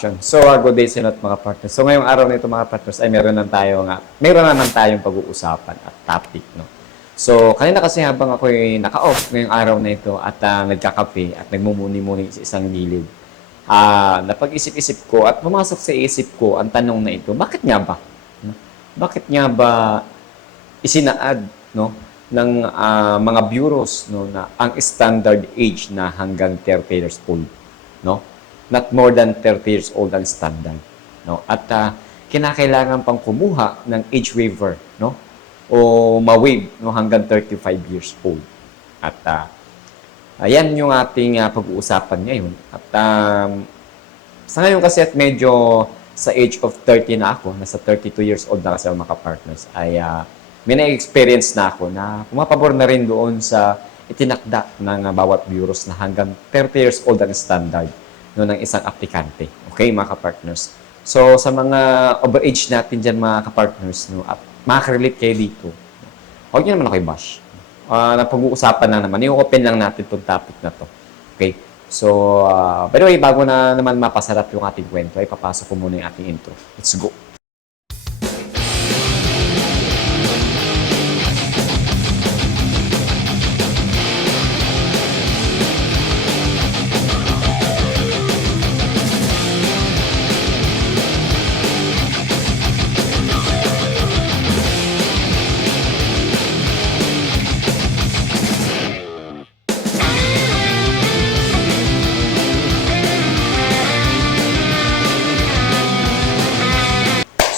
So, uh, good day sa mga partners. So, ngayong araw na ito mga partners ay meron na tayo nga, meron naman tayong pag-uusapan at topic, no? So, kanina kasi habang ako naka-off ngayong araw na ito at ah, nagkakape at nagmumuni-muni sa isang gilid, ah napag-isip-isip ko at pumasok sa isip ko ang tanong na ito, bakit nga ba? No? Bakit nga ba isinaad no ng ah, mga bureaus no na ang standard age na hanggang 30 years old no not more than 30 years old ang standard no? At ah, kinakailangan pang kumuha ng age waiver no? O ma-waive no? Hanggang 35 years old. At ah, ayan yung ating ah, pag-uusapan ngayon. At um, sa ngayon kasi at medyo sa age of 30 na ako, nasa 32 years old na kasi ako mga partners, ay ah, may na-experience na ako na pumapabor na rin doon sa itinakda ng bawat bureaus na hanggang 30 years old ang standard no, ng isang aplikante. Okay, mga partners So, sa mga overage natin dyan, mga kapartners, no, at makaka-relate kayo dito, huwag niyo naman ako i-bash. Ah, napag-uusapan lang naman. I-open lang natin itong topic na to. Okay? So, uh, by the way, bago na naman mapasarap yung ating kwento, ay papasok ko muna yung ating intro. Let's go!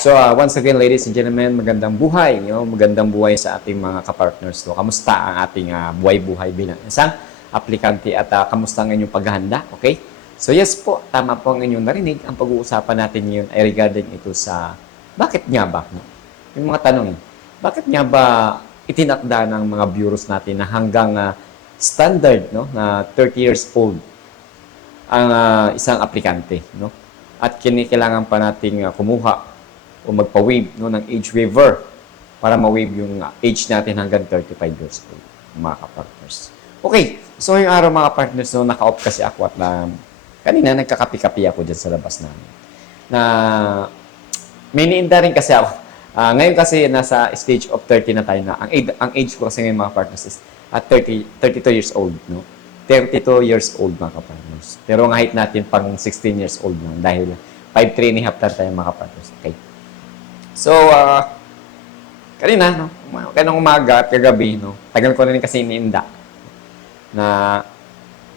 So, uh, once again, ladies and gentlemen, magandang buhay. No? Magandang buhay sa ating mga kapartners. No? Kamusta ang ating uh, buhay-buhay bilang isang aplikante at uh, kamusta ang inyong paghahanda? Okay? So, yes po, tama po ang inyong narinig. Ang pag-uusapan natin ngayon ay regarding ito sa bakit nga ba? No? Yung mga tanong, bakit nga ba itinakda ng mga bureaus natin na hanggang uh, standard no, na 30 years old ang uh, isang aplikante, no? At kinikailangan pa nating uh, kumuha o magpa-waive no, ng age waiver para ma-waive yung uh, age natin hanggang 35 years old, mga ka-partners. Okay, so yung araw mga partners, no, naka-off kasi ako at na, kanina nagkakapi-kapi ako dyan sa labas namin. Na may niinda rin kasi ako. Ah, ngayon kasi nasa stage of 30 na tayo na. Ang age, ang age ko kasi ngayon mga partners is at 30, 32 years old, no? 32 years old mga partners. Pero ang height natin pang 16 years old na dahil 5'3 and a half tayo mga partners. Okay. So, uh, kanina, no? kanang umaga at kagabi, no? tagal ko na rin kasi iniinda na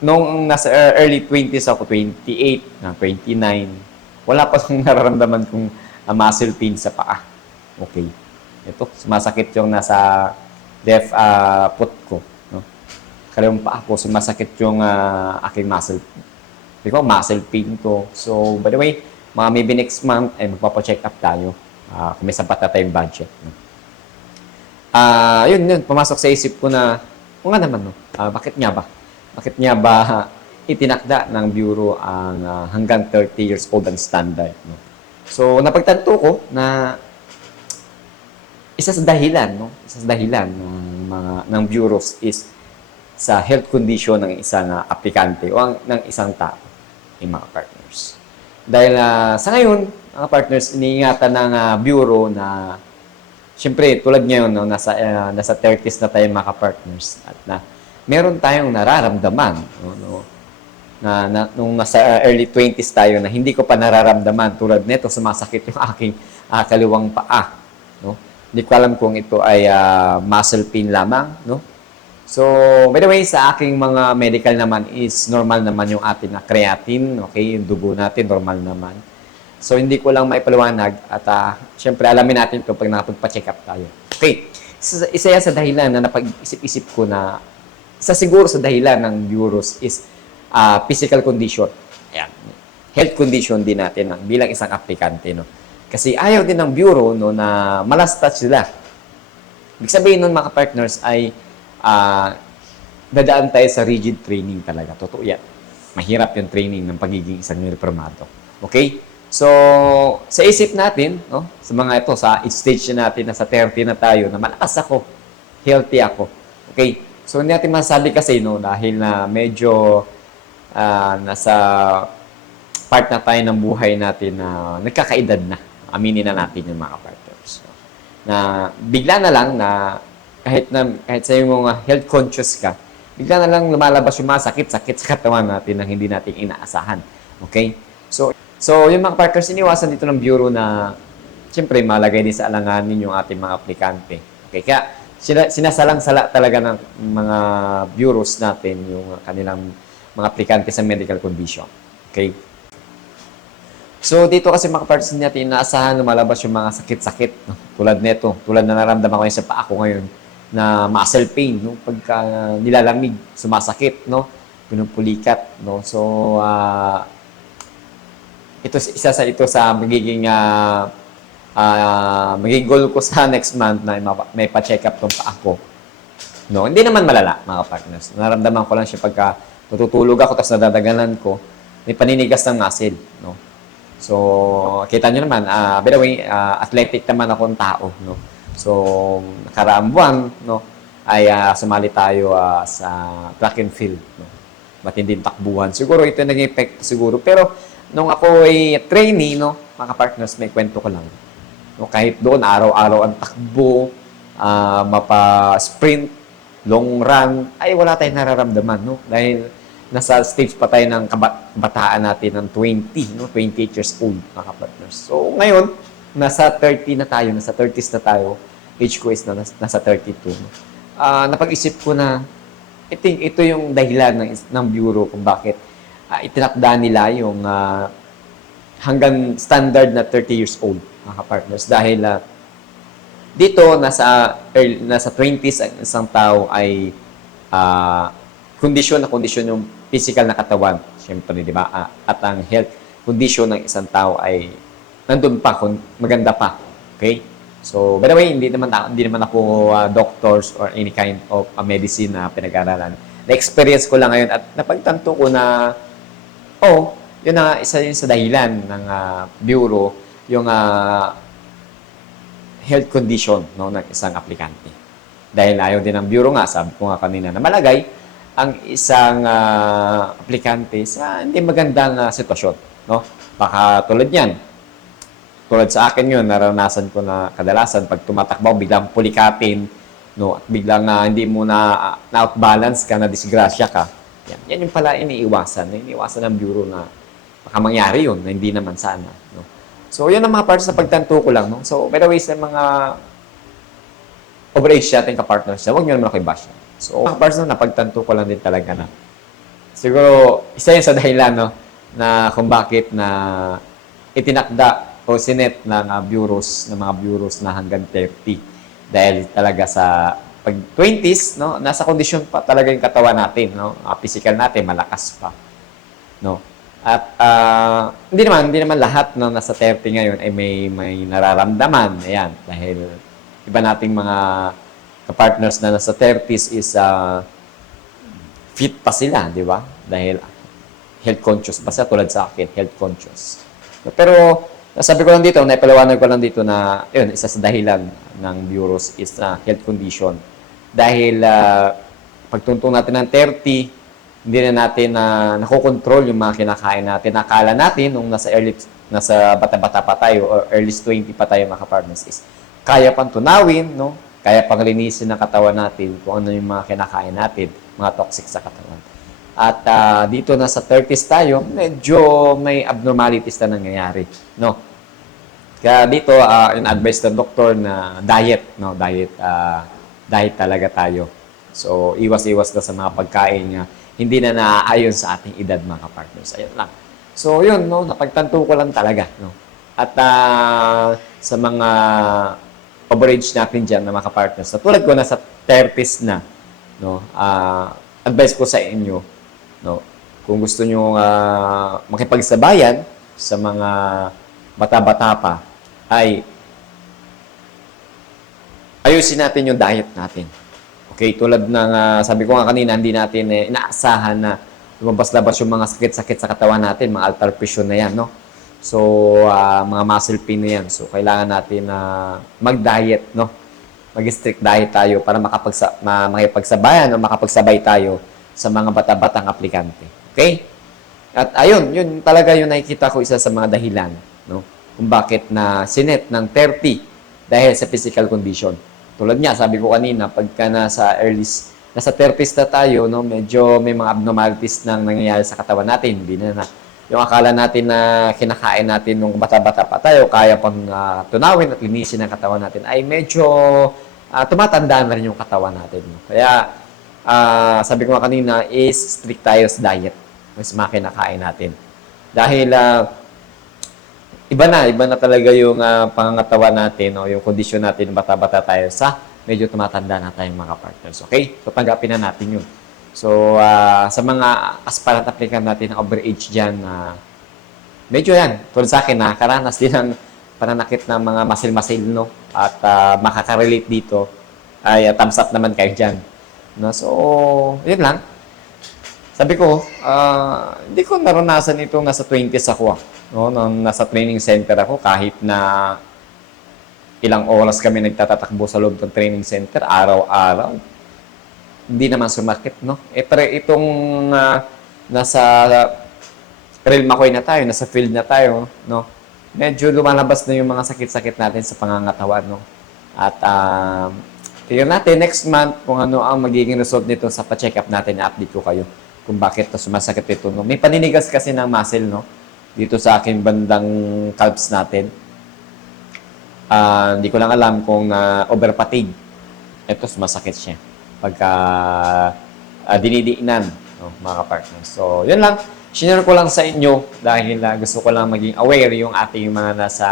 nung nasa ear- early 20s ako, 28, na 29, wala pa akong nararamdaman kong uh, muscle pain sa paa. Okay. Ito, sumasakit yung nasa left uh, foot ko. No? Kaliwang paa ko, sumasakit yung uh, aking muscle. Hindi ko, muscle pain ko. So, by the way, mga maybe next month, ay magpapacheck up tayo. Ah, kung may sapat na tayong budget. No? Ah, yun, yun, pumasok sa isip ko na, o nga naman, no? Ah, bakit nga ba? Bakit nga ba itinakda ng Bureau ang ah, hanggang 30 years old ang standard? No? So, napagtanto ko na isa sa dahilan, no? Isa sa dahilan ng mga ng bureaus is sa health condition ng isang aplikante o ang, ng isang tao, yung mga partners. Dahil ah, sa ngayon, mga partners, iniingatan ng ah, bureau na Siyempre, tulad ngayon, no, nasa, ah, nasa 30s na tayo mga partners at na meron tayong nararamdaman no, no, na, na nung nasa early 20s tayo na hindi ko pa nararamdaman tulad nito sumasakit yung aking ah, kaliwang paa no. Hindi ko alam kung ito ay ah, muscle pain lamang no so by the way sa aking mga medical naman is normal naman yung ating na creatine okay yung dugo natin normal naman So, hindi ko lang maipaliwanag at uh, syempre alamin natin ito pag nakapagpa-check up tayo. Okay. Isa, isa yan sa dahilan na napag-isip-isip ko na isa siguro sa dahilan ng bureaus is uh, physical condition. Ayan. Health condition din natin uh, bilang isang aplikante. No? Kasi ayaw din ng bureau no, na malastat sila. Ibig sabihin nun mga partners ay uh, dadaan tayo sa rigid training talaga. Totoo yan. Mahirap yung training ng pagiging isang reformado. Okay? So, sa isip natin, no, sa mga ito, sa age stage na natin, nasa 30 na tayo, na malakas ako, healthy ako. Okay? So, hindi natin masasabi kasi, no, dahil na medyo ah, nasa part na tayo ng buhay natin na nagkakaedad na. Aminin na natin yung mga partners. no? Na bigla na lang na kahit na kahit sa yung mga health conscious ka, bigla na lang lumalabas yung mga sakit-sakit sa katawan natin na hindi natin inaasahan. Okay? So, so yung mga partners, iniwasan dito ng bureau na siyempre malagay din sa alanganin yung ating mga aplikante. Okay? Kaya sila, sinasalang-sala talaga ng mga bureaus natin yung kanilang mga aplikante sa medical condition. Okay? So, dito kasi mga partners natin, inaasahan lumalabas yung mga sakit-sakit. No? Tulad nito, tulad na naramdaman ko yung sa paa ko ngayon, na muscle pain, no? Pagka nilalamig, sumasakit, no? Pinupulikat, no? So, ah, ito, isa sa ito sa magiging, ah, ah, magiging goal ko sa next month na may pa-check up tong paa ko. No, hindi naman malala, mga partners. Naramdaman ko lang siya pagka tututulog ako, tapos nadadaganan ko, may paninigas ng muscle, no? So, kita nyo naman, ah by the way, ah, athletic naman akong tao, no? So, nakaraang buwan, no, ay ah, sumali tayo ah, sa track and field, no? Matinding takbuhan. Siguro ito naging effect siguro. Pero, nung ako ay trainee, no, mga partners, may kwento ko lang. No, kahit doon, araw-araw ang takbo, ah, mapa-sprint, long run, ay wala tayong nararamdaman, no? Dahil nasa stage pa tayo ng kaba- kabataan natin ng 20, no? 28 years old, mga partners. So, ngayon, nasa 30 na tayo, nasa 30s na tayo. Age ko is na, nasa 32. No? Ah, napag-isip ko na, I think ito yung dahilan ng, ng bureau kung bakit ah, itinakda nila yung ah, hanggang standard na 30 years old, mga partners. Dahil ah, dito, nasa, early, nasa 20s ang isang tao ay ah, kondisyon na kondisyon yung physical na katawan. Siyempre, di ba? Ah, at ang health condition ng isang tao ay nandun pa, kung maganda pa. Okay? So, by the way, hindi naman, ako- hindi naman ako ah, doctors or any kind of ah, medicine na pinag-aralan. Na-experience ko lang ngayon at napagtanto ko na, oh, yun na isa yun sa dahilan ng ah, bureau, yung ah, health condition no, ng isang aplikante. Dahil ayaw din ng bureau nga, sabi ko nga kanina na malagay ang isang ah, aplikante sa hindi magandang ah, sitwasyon. No? Baka tulad yan, tulad sa akin yun, naranasan ko na kadalasan, pag tumatakbo, biglang pulikatin, no, at biglang ah, hindi mo na, na-outbalance ka, na disgrasya ka. Yan, yan yung pala iniiwasan. Iniiwasan ng bureau na baka mangyari yun, na hindi naman sana. No? So, yun ang mga parts na pagtanto ko lang. No? So, by the way, sa mga overage natin ka-partners, huwag nyo naman ako i-bash. So, mga parts na napagtanto ko lang din talaga na siguro, isa yun sa dahilan, no, na kung bakit na itinakda o sinet ng uh, bureaus, ng mga bureaus na hanggang 30. Dahil talaga sa pag 20s, no, nasa kondisyon pa talaga yung katawan natin, no, uh, physical natin, malakas pa. No? At ah, hindi naman, hindi naman lahat na nasa 30 ngayon ay may, may nararamdaman. Ayan, dahil iba nating mga kapartners na nasa 30s is ah, fit pa sila, di ba? Dahil health conscious pa sila tulad sa akin, health conscious. Pero sabi ko lang dito, naipalawanag ko lang dito na yun, isa sa dahilan ng bureaus is na health condition. Dahil ah, pagtuntong natin ng 30, hindi na natin na nakokontrol yung mga kinakain natin. Nakala natin nung nasa early nasa bata-bata pa tayo or early 20 pa tayo mga partners is kaya pang tunawin, no? Kaya pang linisin ng katawan natin kung ano yung mga kinakain natin, mga toxic sa katawan. At ah, dito na sa 30s tayo, medyo may abnormalities na nangyayari, no? Kaya dito, uh, yung advice ng doktor na diet, no? Diet, ah, diet talaga tayo. So, iwas-iwas na sa mga pagkain niya. Hindi na naaayon sa ating edad, mga partners. Ayun lang. So, yun, no? Napagtanto ko lang talaga, no? At ah, sa mga overage natin dyan, na mga partners, na tulad ko, nasa 30s na, no? Ah, advice ko sa inyo, no? Kung gusto nyo ah, makipagsabayan sa mga bata-bata pa, ay ayusin natin yung diet natin. Okay, tulad ng ah, sabi ko nga kanina, hindi natin eh, inaasahan na lumabas-labas yung mga sakit-sakit sa katawan natin, mga pressure na yan, no? So, ah, mga muscle pain na yan. So, kailangan natin na mag-diet, no? Mag-strict diet tayo para makapagsa ma makipagsabayan o makapagsabay tayo sa mga bata-batang aplikante. Okay? At ayun, yun talaga yung nakikita ko isa sa mga dahilan, no? Kung bakit na sinet ng 30 dahil sa physical condition. Tulad niya, sabi ko kanina, pagka nasa early, nasa 30s na tayo, no, medyo may mga abnormalities nang nangyayari sa katawan natin. Hindi na, yung akala natin na kinakain natin nung bata-bata pa tayo, kaya pang ah, tunawin at linisin ang katawan natin, ay medyo ah, tumatanda na rin yung katawan natin. No? Kaya, ah, sabi ko nga kanina, is strict tayo sa diet. Mas makinakain natin. Dahil, ah, iba na, iba na talaga yung uh, pangangatawan natin o yung kondisyon natin bata-bata tayo sa medyo tumatanda na tayong mga partners. Okay? So, tanggapin na natin yun. So, ah, sa mga aspirant applicant natin na overage dyan, na medyo yan, tulad sa akin, nakakaranas din ng pananakit ng mga masil-masil, no? At ah, makaka-relate dito, ay uh, thumbs up naman kayo dyan. No? So, yun lang. Sabi ko, ah, hindi ko naranasan itong nasa 20s ako. ah. No, nung nasa training center ako, kahit na ilang oras kami nagtatatakbo sa loob ng training center, araw-araw, hindi naman sumakit, no? Eh, pero itong ah, nasa realm ako na tayo, nasa field na tayo, no? Medyo lumalabas na yung mga sakit-sakit natin sa pangangatawan, no? At um, tingnan natin next month kung ano ang magiging result nito sa pa-check up natin, update ko kayo kung bakit na sumasakit ito, no? May paninigas kasi ng muscle, no? Dito sa aking bandang calves natin. Ah, hindi ko lang alam kung uh, over. Ito, sumasakit siya. Pagka ah, dinidiinan, no, mga partners. So, yun lang. Sinare ko lang sa inyo dahil ah, gusto ko lang maging aware yung ating mga nasa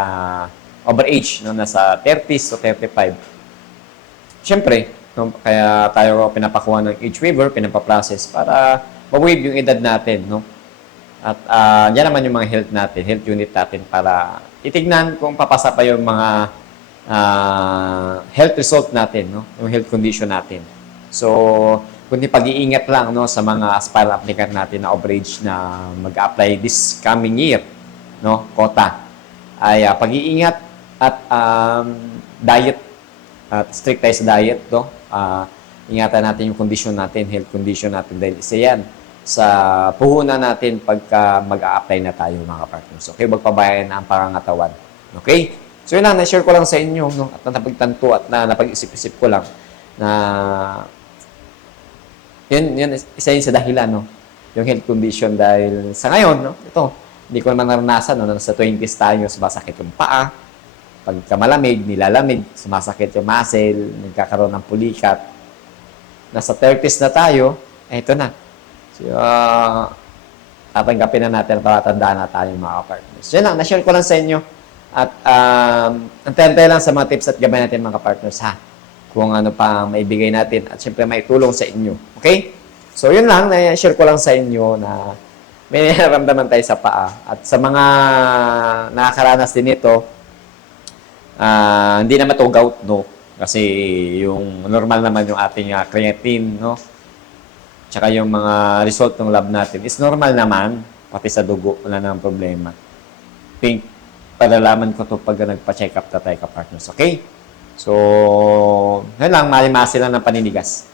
overage, no, nasa 30s to 35. Siyempre, no, kaya tayo pinapakuha ng age waiver, pinapaprocess para ma-waive yung edad natin, no? At uh, yan naman yung mga health natin, health unit natin para itignan kung papasa pa yung mga ah, health result natin, no? Yung health condition natin. So, kundi pag-iingat lang no sa mga aspirant applicant natin na overage na mag-apply this coming year, no? Quota. Ay ah, pag-iingat at um, diet at strict tayo sa diet, no? Ah, ingatan natin yung condition natin, health condition natin dahil isa yan sa puhunan natin pagka mag-a-apply na tayo mga partners. Okay, magpabayan ang pangangatawan. Okay? So yun lang, na-share ko lang sa inyo, no? at napagtanto at na napag-isip-isip ko lang na yun, yun, isa yun sa dahilan, no? Yung health condition dahil sa ngayon, no? Ito, hindi ko naman naranasan, no? Nasa 20s tayo, sumasakit yung paa. Pagka malamig, nilalamig, sumasakit yung muscle, nagkakaroon ng pulikat. Nasa 30s na tayo, ito na. So, uh, tatanggapin na natin para tandaan na tayo mga partners. Yun lang, na-share ko lang sa inyo. At um, antay lang sa mga tips at gabay natin mga partners ha. Kung ano pa maibigay natin at syempre may tulong sa inyo. Okay? So yun lang, na-share ko lang sa inyo na may nararamdaman tayo sa paa. At sa mga nakakaranas din ito, ah, hindi naman to gout, no? Kasi yung normal naman yung ating ah, creatine, no? Tsaka yung mga result ng lab natin is normal naman, pati sa dugo, wala nang problema. Think, palalaman ko to pag nagpa-check up na tayo ka-partners, okay? So, yun lang, malimasi lang ng paninigas.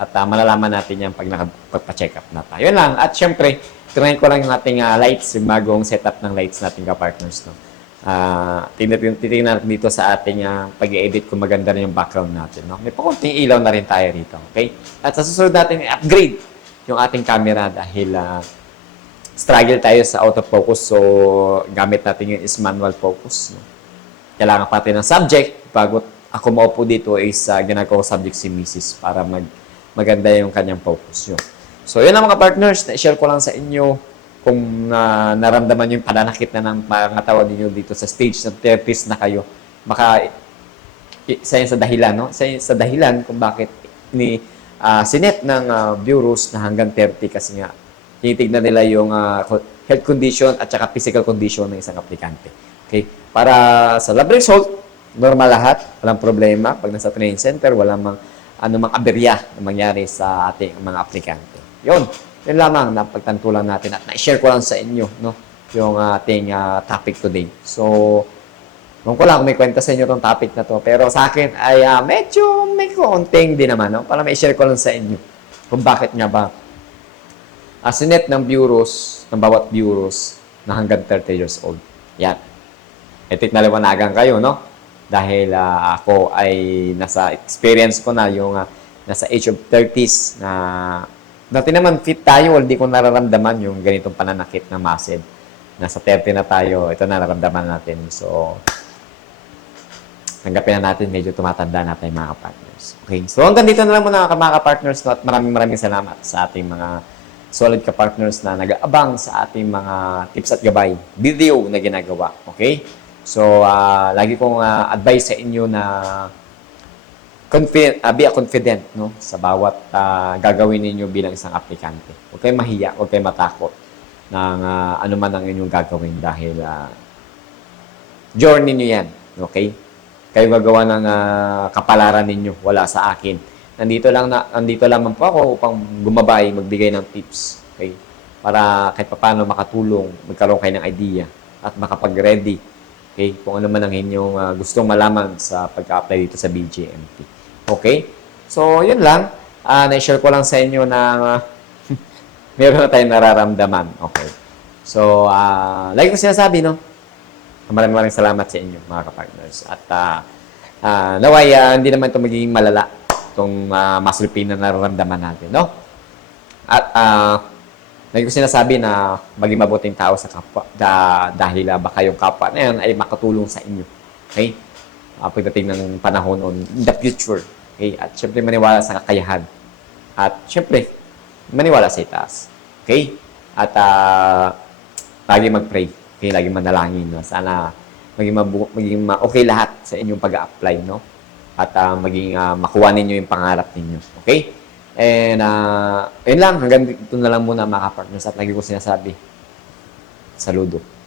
At ah, malalaman natin yan pag nakapagpa-check up na tayo. Yun lang. At syempre, try ko lang yung ating ah, lights, yung bagong setup ng lights natin ka-partners. No? Tingnan, titingnan dito sa ating ah, pag-edit kung maganda na yung background natin. No? May pakunting ilaw na rin tayo rito. Okay? At sa susunod natin, i-upgrade yung ating camera dahil ah, struggle tayo sa autofocus. So, gamit natin yung is manual focus. No? Kailangan pa natin ng subject. Bago ako maupo dito is uh, ginagawa subject si Mrs. para mag, maganda yung kanyang focus yun. So, yun ang mga partners. Na-share ko lang sa inyo kung na naramdaman yung pananakit na ng pangatawan ninyo dito sa stage ng therapist na kayo. Baka isa sa dahilan, no? Isa sa dahilan kung bakit ni ah, sinet ng ah, bureaus na hanggang 30 kasi nga tinitignan nila yung co- health condition at saka physical condition ng isang aplikante. Okay? Para sa lab result, normal lahat, walang problema. Pag nasa training center, walang mang, ano mang aberya na mangyari sa ating mga aplikante. Yun. Yun lamang na pagtantulan natin at na-share ko lang sa inyo no, yung ating ah, topic today. So, Nung ko lang kung may kwenta sa inyo tong topic na to. Pero sa akin ay ah, medyo may konting din naman. No? Para may share ko lang sa inyo kung bakit nga ba uh, sinet ng bureaus, ng bawat bureaus na hanggang 30 years old. Yan. Etik na liwanagan kayo, no? Dahil ah, ako ay nasa experience ko na yung ah, nasa age of 30s na dati naman fit tayo, hindi ko nararamdaman yung ganitong pananakit ng muscle. Nasa 30 na tayo, ito nararamdaman natin. So, tanggapin na natin, medyo tumatanda na tayo mga partners. Okay, so hanggang dito na lang muna mga partners no, at maraming maraming salamat sa ating mga solid ka-partners na nag-aabang sa ating mga tips at gabay, video na ginagawa. Okay? So, ah, lagi kong ah, advice sa inyo na confident, ah, be confident no, sa bawat ah, gagawin ninyo bilang isang aplikante. Huwag kayong mahiya, huwag kayong matakot ng ah, ano man ang inyong gagawin dahil ah, journey nyo yan. Okay? Kayo gagawa ng ah, kapalaran ninyo, wala sa akin. Nandito lang na nandito lamang po ako upang gumabay, magbigay ng tips. Okay? Para kahit paano makatulong, magkaroon kayo ng idea at makapag-ready. Okay? Kung ano man ang inyong ah, gustong malaman sa pagka-apply dito sa BGMT. Okay? So, yun lang. Ah, na-share ko lang sa inyo na ah, meron na tayong nararamdaman. Okay. So, ah, like ko sinasabi, no? Maraming maraming salamat sa inyo, mga kapartners. At ah, ah, naway, ah, hindi naman ito magiging malala itong uh, muscle pain na nararamdaman natin, no? At uh, lagi ko sinasabi na maging mabuting tao sa kapwa da, dahil ah, baka yung kapwa na yan ay makatulong sa inyo. Okay? Uh, pagdating ng panahon on the future. Okay? At syempre maniwala sa kakayahan. At syempre, maniwala sa itaas. Okay? At uh, lagi mag-pray. Okay? Lagi manalangin. No? Sana maging, mabu- maging ma- okay lahat sa inyong pag-apply. No? At uh, maging uh, makuha ninyo yung pangarap ninyo. Okay? And, uh, yun lang. Hanggang dito na lang muna mga partners At lagi ko sinasabi, saludo.